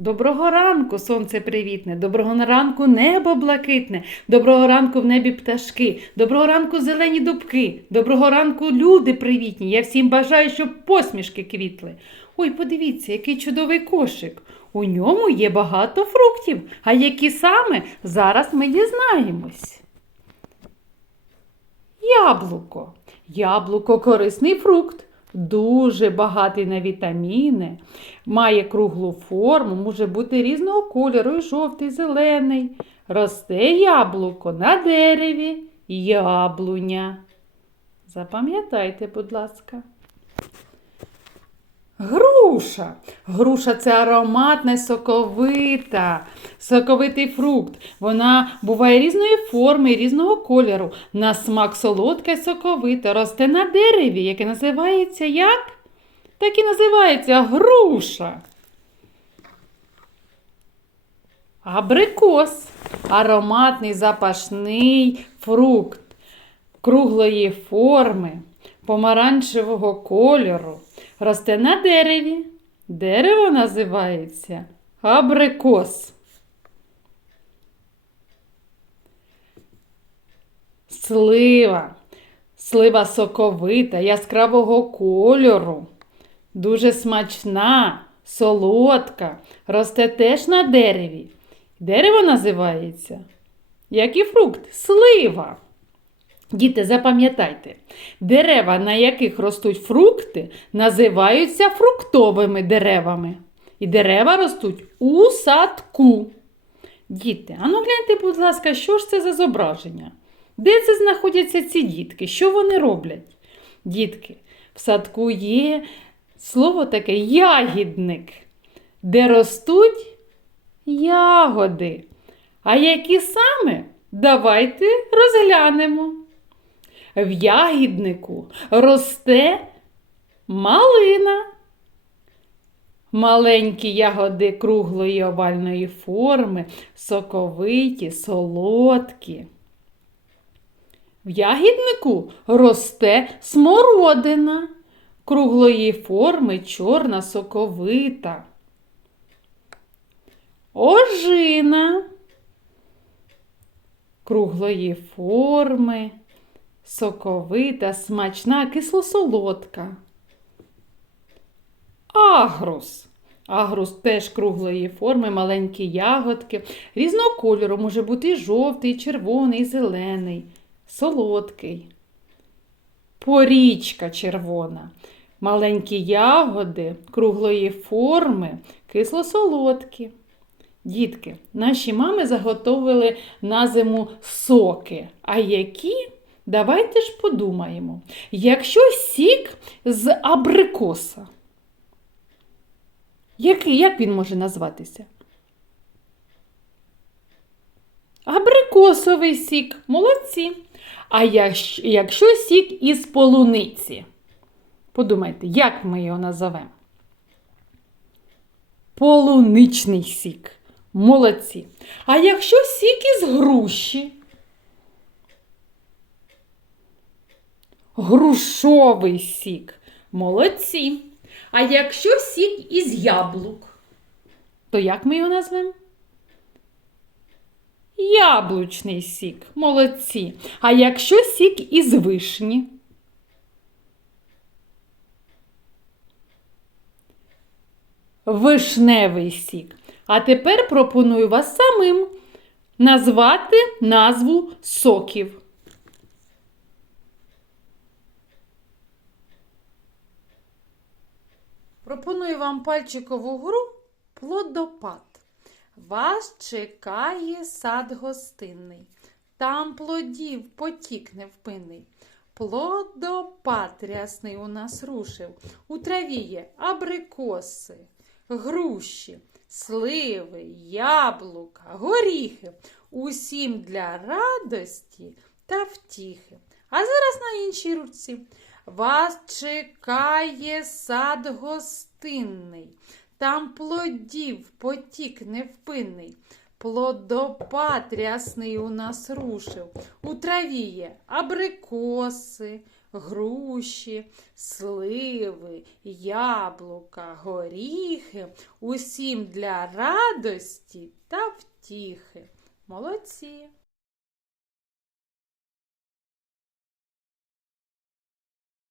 Доброго ранку, сонце привітне, доброго ранку небо блакитне, доброго ранку в небі пташки, доброго ранку зелені дубки, доброго ранку люди привітні. Я всім бажаю, щоб посмішки квітли. Ой, подивіться, який чудовий кошик. У ньому є багато фруктів, а які саме зараз ми дізнаємось. Яблуко. Яблуко корисний фрукт, дуже багатий на вітаміни, має круглу форму, може бути різного кольору, і жовтий, зелений. Росте яблуко на дереві, яблуня. Запам'ятайте, будь ласка. Груша. Груша це ароматна, соковита, соковитий фрукт. Вона буває різної форми, різного кольору. На смак солодка і соковита. Росте на дереві, яке називається як? Так і називається груша. Абрикос. Ароматний запашний фрукт круглої форми, помаранчевого кольору. Росте на дереві. Дерево називається абрикос. Слива. Слива соковита, яскравого кольору. Дуже смачна, солодка. Росте теж на дереві. Дерево називається, як і фрукт, слива. Діти, запам'ятайте, дерева, на яких ростуть фрукти, називаються фруктовими деревами. І дерева ростуть у садку. Діти, а ну гляньте, будь ласка, що ж це за зображення? Де це знаходяться ці дітки? Що вони роблять? Дітки, в садку є слово таке ягідник, де ростуть ягоди. А які саме? Давайте розглянемо. В ягіднику росте малина. Маленькі ягоди круглої овальної форми, соковиті, солодкі. В ягіднику росте смородина круглої форми, чорна, соковита. Ожина круглої форми, соковита, смачна, кисло-солодка. Агрус. Агрус теж круглої форми, маленькі ягодки. Різного кольору може бути і жовтий, і червоний, і зелений, солодкий. Порічка червона. Маленькі ягоди круглої форми, кисло-солодкі. Дітки, наші мами заготовили на зиму соки. А які? Давайте ж подумаємо. Якщо сік з абрикоса, який, як він може назватися? Абрикосовий сік, молодці. А якщо, якщо сік із полуниці, подумайте, як ми його назовемо? Полуничний сік. Молодці. А якщо сік із груші? Грушовий сік. Молодці. А якщо сік із яблук, то як ми його назвемо? Яблучний сік. Молодці. А якщо сік із вишні? Вишневий сік. А тепер пропоную вас самим назвати назву соків. Пропоную вам пальчикову гру плодопад. Вас чекає сад гостинний. Там плодів потік невпинний. Плодопад рясний у нас рушив. У траві є абрикоси, груші, сливи, яблука, горіхи. Усім для радості та втіхи. А зараз на іншій руці. Вас чекає сад гостинний. Там плодів потік невпинний. Плодопад рясний у нас рушив. У траві є абрикоси, груші, сливи, яблука, горіхи. Усім для радості та втіхи. Молодці!